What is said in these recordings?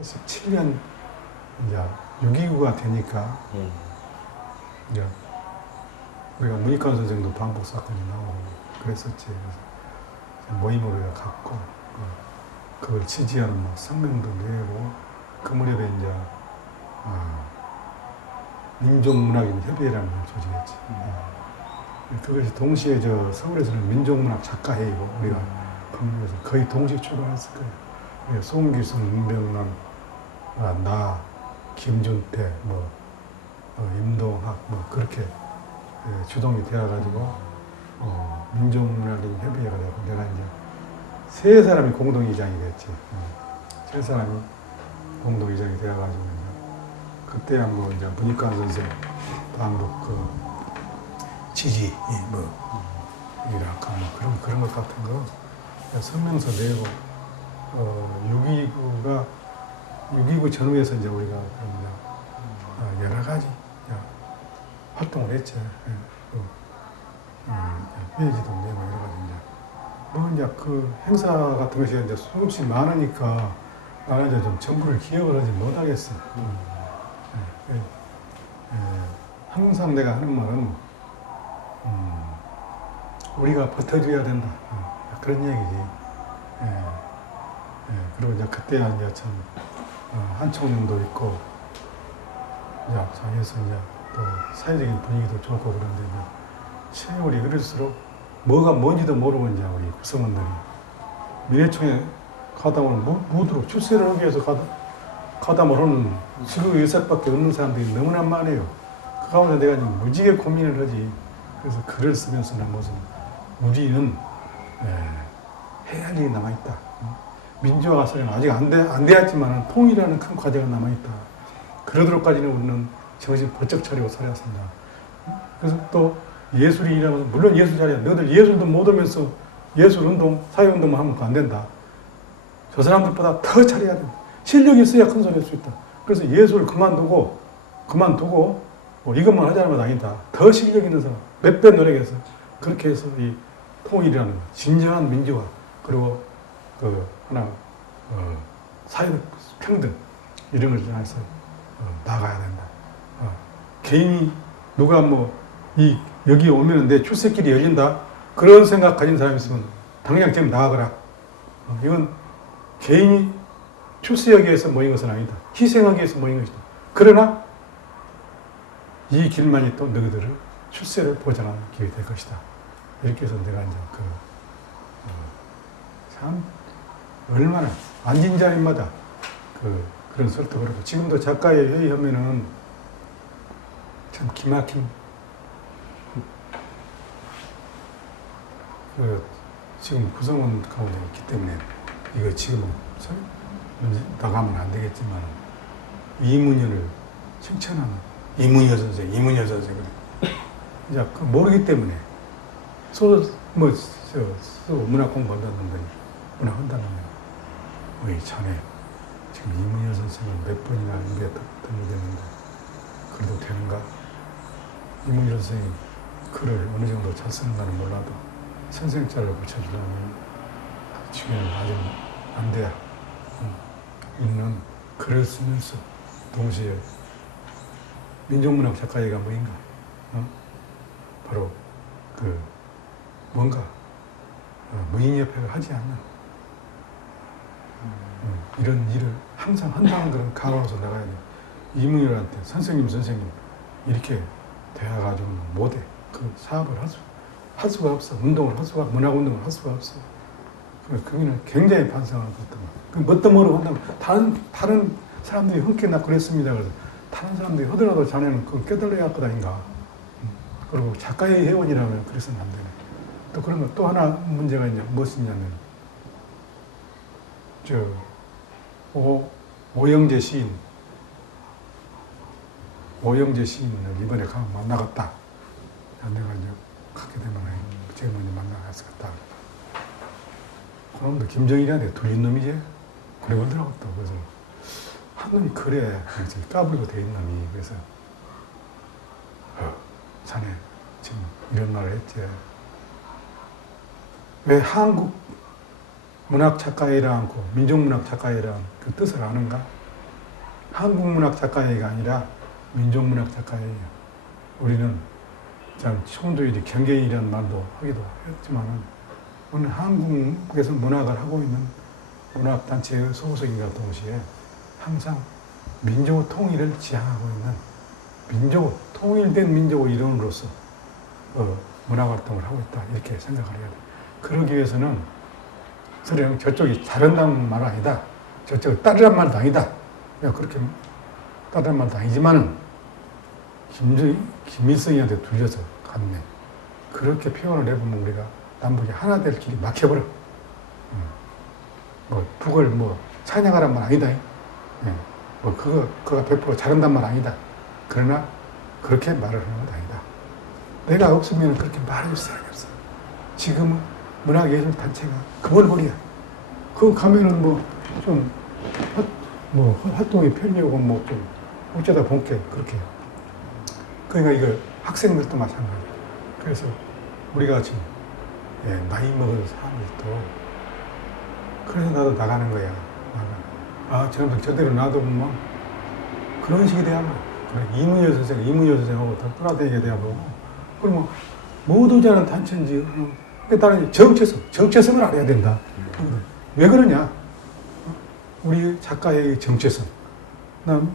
87년 이제 6.29가 되니까 이제 우리가 문익환 선생도 반복 사건이 나오고 그랬었지. 그래서 모임을 우리가 갖고 그걸 지지하는 뭐 성명도 내고 그 무렵에 이제 민족문학인 협의회라는 걸 조직했지. 그것이 동시에 저 서울에서는 민족문학 작가회의고 우리가 방문해서 거의 동시에 출발했을 거예요. 송기순, 문병남, 나, 김준태, 임동학, 그렇게 주동이 되어가지고, 민족문학인 협의회가 되고, 내가 이제 세 사람이 공동의장이 됐지. 세 사람이 공동의장이 되어가지고, 이제 그때야 이제 문익환 선생, 반복 지지, 이랄까, 그런 것 같은 거, 성명서 내고, 6.29 전후에서 이제 우리가 여러 가지 활동을 했죠. 회의지도 내고 여러 가지 이제 그 행사 같은 것이 이제 수없이 많으니까 나는 이제 좀 전부를 기억을 하지 못하겠어. 항상 내가 하는 말은 우리가 버텨줘야 된다. 그런 얘기지. 그리고 이제 그때야 이제 참 한총련도 있고 이제 장에서 이제 또 사회적인 분위기도 좋고 그런데 이제 세월이 흐를수록 뭐가 뭔지도 모르고 이제 우리 구성원들이 민회총회 가담을 무드로 출세를 하기 위해서 가담을 하는 지구 의사밖에 없는 사람들이 너무나 많아요. 그 가운데 내가 좀 무지개 고민을 하지. 그래서 글을 쓰면서 무슨 우리는 해야 할 일이 남아있다. 민주화 가설은 아직 안 되었지만 통일하는 큰 과제가 남아있다. 그러도록까지는 우리는 정신 번쩍 차리고 살아야 한다. 그래서 또 예술이 일하면서 물론 예술 잘해. 너희들 예술도 못 하면서 예술운동, 사회운동만 하면 안 된다. 저 사람들보다 더 잘해야 된다. 실력이 있어야 큰 소리 할 수 있다. 그래서 예술을 그만두고 이것만 하자는 건 아니다. 더 실력 있는 사람, 몇 배 노력해서 그렇게 해서 이 통일이라는 진정한 민주화 그리고 사회적 평등 이런 걸 향해서 나가야 된다. 개인이 누가 여기 오면은 내 출세길이 열린다 그런 생각 가진 사람이 있으면 당장 지금 나가거라. 이건 개인이 출세하기 위해서 모인 것은 아니다. 희생하기 위해서 모인 것이다. 그러나 이 길만이 또 너희들을 출세를 보장하는 길이 될 것이다. 이렇게 해서 내가 이제 참 얼마나 앉은 자리마다 그런 설득을 하고 지금도 작가의 회의하면은 참 기막힌 지금 구성원 가운데 있기 때문에 이거 지금은 나가면 안 되겠지만 이문열을 칭찬하는 이문열 선생을 이제 모르기 때문에 문학 공부한다는 놈들이 문학 한다는 놈 우리 자네 지금 이문열 선생을 몇 번이나 입에 던지겠는데 그래도 되는가? 이문열 선생이 글을 어느 정도 잘 쓰는가는 몰라도 선생자를 붙여주려면 지금 아직 안 돼야 있는 글을 쓰면서 동시에 민족문학 작가회가 뭐인가? 바로 뭔가 무인협회가 하지 않는 이런 일을 항상 한다는 그런 강화로서 나가야 돼. 이문열한테 선생님 이렇게 되어가지고는 못해. 그 사업을 할 수가 없어. 문학운동을 할 수가 없어. 그거는 굉장히 반성하는 것 같다. 뭣도 모르고 한다면 다른 사람들이 흔쾌나 그랬습니다. 그래서 다른 사람들이 하더라도 자네는 그걸 깨달아야 할 것 아닌가. 그리고 작가의 회원이라면 그래서는 안 되네. 또 그런 거 또 하나 문제가 있냐, 무엇이냐면, 오영재 시인을 이번에 가면 만나갔다. 내가 이제 가게 되면 제일 먼저 만나갔을 것 같다. 그놈도 김정일이한테 둘린 놈이지? 그래 보더라고 또. 그래서 한 놈이 그래. 까불고 돼 있는 놈이. 그래서 자네 지금 이런 말을 했지. 왜 한국 문학 작가회라 않고 민족문학 작가회라 그 뜻을 아는가? 한국문학 작가회의가 아니라 민족문학 작가회의예요. 우리는 참 총조일이 경계이라는 말도 하기도 했지만은 오늘 한국에서 문학을 하고 있는 문학단체의 소속인과 동시에 항상 민족 통일을 지향하고 있는 통일된 민족의 일원으로서 문화활동을 하고 있다 이렇게 생각을 해야 돼. 그러기 위해서는 서령 저쪽이 잘한다는 말은 아니다. 저쪽을 따르란 말도 아니다. 그렇게 따르란 말도 아니지만은 김일성이한테 둘려서 갔네. 그렇게 표현을 해보면 우리가 남북이 하나 될 길이 막혀버려. 북을 찬양하란 말 아니다. 그가 100% 잘한단 말 아니다. 그러나 그렇게 말을 하는 건 아니다. 내가 없으면 그렇게 말해줄 사람이 없어. 지금은 문화예술단체가 그물벌이야. 그거 가면은 활동이 편리하고 좀 어쩌다 본게 그렇게. 그러니까 이거 학생들도 마찬가지야. 그래서 우리가 지금 나이 먹은 사람들도 그래서 나도 나가는 거야. 저놈들 저대로 놔두면 그런 식이 돼야 그래. 이문여 선생하고 떠나다니게 돼야고 그러면 모두자는 단체인지 다른 정체성을 알아야 된다. 왜 그러냐? 우리 작가의 정체성. 난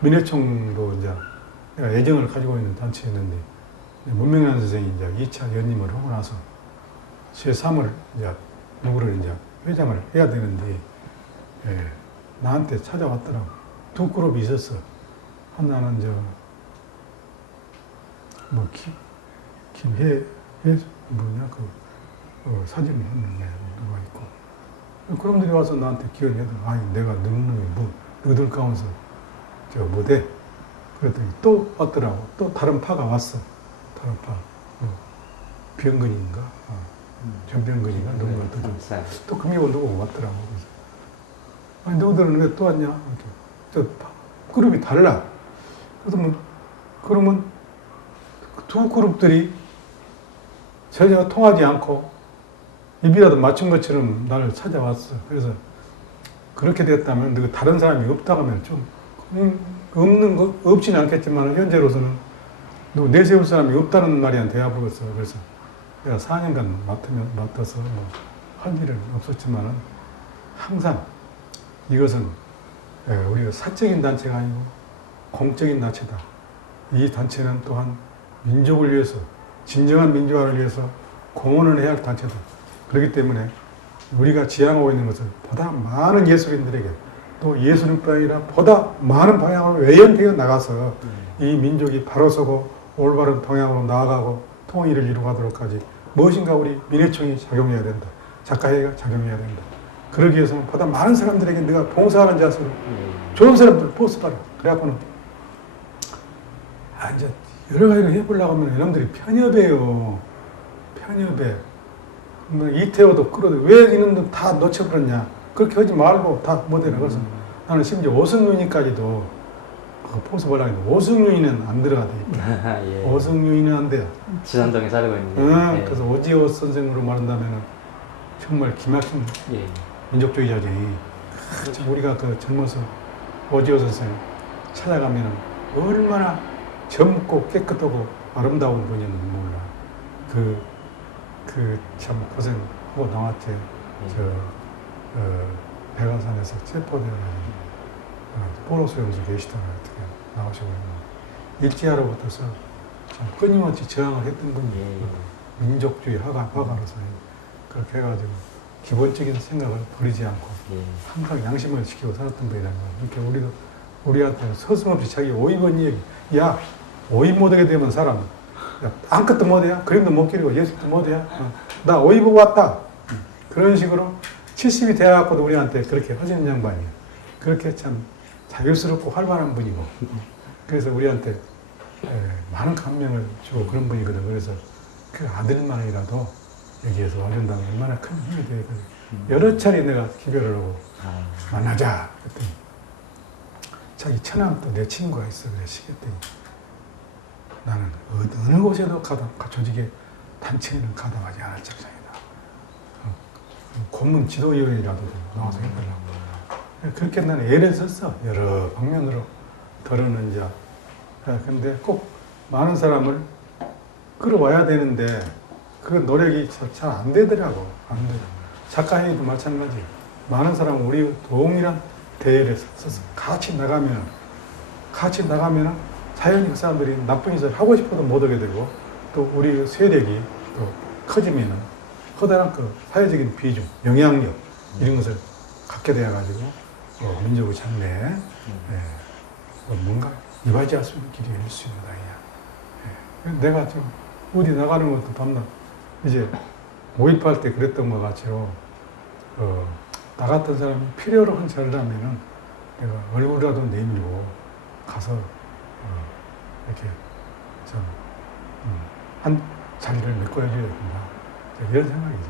민해총도 이제 내가 애정을 가지고 있는 단체였는데 문명현 선생이 이제 2차 연임을 하고 나서 제3을 이제 누구를 이제 회장을 해야 되는데 나한테 찾아왔더라고. 두 그룹이 있었어. 하나는 김해 사진 하는 누가 있고 그놈들이 와서 나한테 기원해도 내가 너희들 가운데서 못해. 그랬더니 또 왔더라고. 또 다른 파가 왔어. 다른 파. 병근인가? 전병근인가? 누군가 또 금요일 누구 왔더라고. 그래서 너희들은 왜 또 왔냐? 그룹이 달라. 그러면 두 그룹들이 전혀 통하지 않고 입이라도 맞춘 것처럼 나를 찾아왔어. 그래서 그렇게 됐다면 너 다른 사람이 없다고 하면 좀 없지는 않겠지만 현재로서는 너 내세울 사람이 없다는 말이 돼야 보겠어. 그래서 내가 4년간 맡아서 할 일은 없었지만은 항상 이것은 우리가 사적인 단체가 아니고 공적인 단체다. 이 단체는 또한 민족을 위해서 진정한 민주화를 위해서 공헌을 해야 할 단체다. 그렇기 때문에 우리가 지향하고 있는 것은 보다 많은 예술인들에게 또 예술인뿐 아니라 보다 많은 방향으로 외연되어 나가서 이 민족이 바로 서고 올바른 방향으로 나아가고 통일을 이루어가도록까지 무엇인가 우리 민해총이 작용해야 된다. 작가회의가 작용해야 된다. 그러기 위해서는 보다 많은 사람들에게 내가 봉사하는 자세로 좋은 사람들 포스봐라. 그래갖고는 이제 여러 가지를 해보려고 하면 이놈들이 편협해요. 편협해. 이태호도 끌어도 왜 이놈들 다 놓쳐버렸냐. 그렇게 하지 말고 다 못해라. 그래서 나는 심지어 오승윤이까지도 포스보려고 했는데 오승윤이는 안 들어가 돼 있다. 예. 오승윤이는 안 돼. 지산동에 살고 있는데. 그래서 오지호 선생으로 말한다면 정말 기막힌 민족주의자지. 우리가 젊어서 오지호 선생 찾아가면 얼마나 젊고 깨끗하고 아름다운 분이었는지 몰라. 참 고생하고 나왔지. 백안산에서 체포되어가지고 포로수용소 계시다가 어떻게 나오시고 일제하로부터서 참 끊임없이 저항을 했던 분이 민족주의 화가로서 그렇게 해가지고 기본적인 생각을 버리지 않고 항상 양심을 지키고 살았던 분이라는 거예요. 이렇게 우리한테 서슴없이 자기 오이번 얘기, 오이 못하게 되면 사람 아무것도 못해야 그림도 못 그리고 예술도 못해야 나 오이 보고 왔다. 그런 식으로 70이 되어갖고도 우리한테 그렇게 하시는 양반이에요. 그렇게 참 자율스럽고 활발한 분이고 그래서 우리한테 많은 감명을 주고 그런 분이거든. 그래서 그 아들만이라도 여기에서 와준다면 얼마나 큰 힘이 되거든. 여러 차례 내가 기별을 하고 만나자 그랬더니 자기 처남 또 내 친구가 있어. 그래 시켰더니 나는 어느 곳에도 조직의 단체에는 가담하지 않을 작정이다. 고문 지도위원이라도 나와서 해달라고. 그렇게 나는 애를 썼어. 여러 방면으로 덜어는 자. 근데 꼭 많은 사람을 끌어와야 되는데 그 노력이 잘 안 되더라고. 안 돼. 작가회의도 마찬가지. 많은 사람은 우리 동일한 대회를 써서 같이 나가면 자연히 그 사람들이 나쁜 짓을 하고 싶어도 못 하게 되고 또 우리 세력이 또 커지면은 커다란 그 사회적인 비중, 영향력 이런 것을 갖게 되어가지고 민족의 장래에 뭔가 이바지할 수 있는 길이 열릴 수 있다. 내가 지금 어디 나가는 것도 밤낮 이제 5.18 때 그랬던 것 같이요. 나 같은 사람이 필요로 한 자리라면은 내가 얼굴이라도 내밀고 가서 이렇게 좀 한 자리를 메꿔줘야 된다. 이런 생각이지.